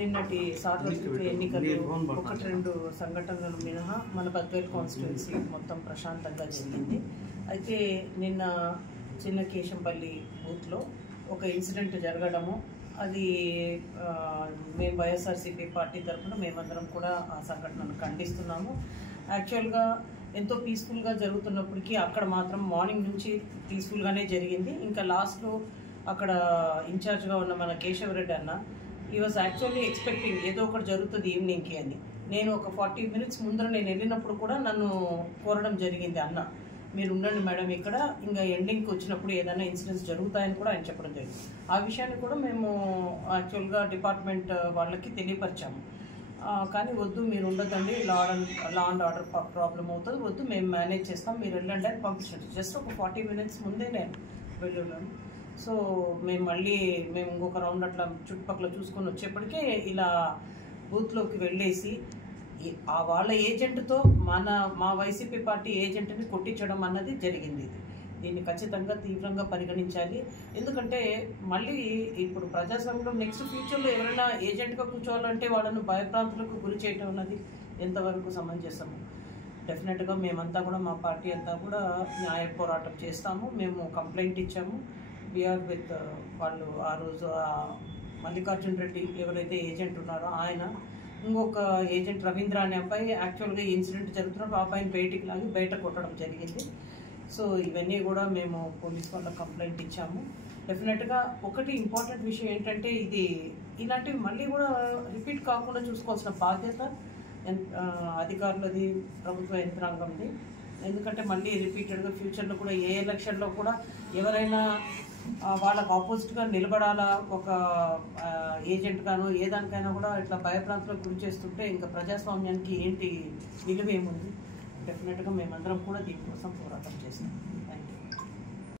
నిన్నటి సార్వత్రిక ఎన్నికలు ఒకటి రెండు సంఘటనలు మినహా మన బద్వేల్ కాన్స్టిట్యున్సీ మొత్తం ప్రశాంతంగా జరిగింది. అయితే నిన్న చిన్న కేశంపల్లి బూత్లో ఒక ఇన్సిడెంట్ జరగడము, అది మేము వైఎస్ఆర్సీపీ పార్టీ తరఫున మేమందరం కూడా ఆ సంఘటనను ఖండిస్తున్నాము. యాక్చువల్గా ఎంతో పీస్ఫుల్గా జరుగుతున్నప్పటికీ అక్కడ మాత్రం మార్నింగ్ నుంచి పీస్ఫుల్గానే జరిగింది. ఇంకా లాస్ట్లో అక్కడ ఇన్ఛార్జ్గా ఉన్న మన కేశవరెడ్డి అన్న ఈ వాజ్ యాక్చువల్లీ ఎక్స్పెక్టింగ్ ఏదో ఒకటి జరుగుతుంది ఈవినింగ్కి అని. నేను ఒక 40 minutes ముందర నేను వెళ్ళినప్పుడు కూడా నన్ను కోరడం జరిగింది, అన్న మీరు ఉండండి మేడం ఇక్కడ, ఇంకా ఎండింగ్కి వచ్చినప్పుడు ఏదైనా ఇన్సిడెంట్స్ జరుగుతాయని కూడా ఆయన చెప్పడం జరిగింది. ఆ విషయాన్ని కూడా మేము యాక్చువల్గా డిపార్ట్మెంట్ వాళ్ళకి తెలియపరిచాము. కానీ వద్దు మీరు ఉండదండి, లా అండ్ ఆర్డర్ ప్రాబ్లం అవుతుంది, వద్దు మేము మేనేజ్ చేస్తాం, మీరు వెళ్ళండి అని పంపించండి. జస్ట్ ఒక 40 minutes ముందే నేను వెళ్ళాను. సో మేము ఇంకొక రౌండ్ అట్లా చుట్టుపక్కల చూసుకొని వచ్చేప్పటికే ఇలా బూత్లోకి వెళ్ళేసి వాళ్ళ ఏజెంట్తో మా వైసీపీ పార్టీ ఏజెంట్ని కొట్టించడం అన్నది జరిగింది. దీన్ని ఖచ్చితంగా తీవ్రంగా పరిగణించాలి. ఎందుకంటే మళ్ళీ ఇప్పుడు ప్రజాస్వామ్యంలో నెక్స్ట్ ఫ్యూచర్లో ఎవరైనా ఏజెంట్గా కూర్చోవాలంటే వాళ్ళను భయభ్రాంతులకు గురి చేయడం అన్నది ఎంతవరకు సమంజసము. డెఫినెట్గా మేమంతా కూడా మా పార్టీ అంతా కూడా న్యాయ పోరాటం చేస్తాము. మేము కంప్లైంట్ ఇచ్చాము. వీఆర్ విత్ వాళ్ళు ఆ రోజు మల్లికార్జున రెడ్డి ఎవరైతే ఏజెంట్ ఉన్నారో ఆయన, ఇంకొక ఏజెంట్ రవీంద్ర అనే అబ్బాయి యాక్చువల్గా ఇన్సిడెంట్ జరుగుతున్నప్పుడు ఆ అబ్బాయిని బయటికి లాగి బయట కొట్టడం జరిగింది. సో ఇవన్నీ కూడా మేము పోలీస్ వాళ్ళకి కంప్లైంట్ ఇచ్చాము. డెఫినెట్గా ఒకటి ఇంపార్టెంట్ విషయం ఏంటంటే ఇలాంటివి మళ్ళీ కూడా రిపీట్ కాకుండా చూసుకోవాల్సిన బాధ్యత అధికారులది, ప్రభుత్వ యంత్రాంగంది. ఎందుకంటే మళ్ళీ రిపీటెడ్గా ఫ్యూచర్లో కూడా ఏ ఎలక్షన్లో కూడా ఎవరైనా వాళ్ళకు ఆపోజిట్గా నిలబడాలా ఒక ఏజెంట్ గాను ఏదానికైనా కూడా ఇట్లా భయప్రాంతాలకు గురి చేస్తుంటే ఇంకా ప్రజాస్వామ్యానికి ఏంటి విలువ ఏముంది. డెఫినెట్గా మేమందరం కూడా దీనికోసం పోరాటం చేస్తాం.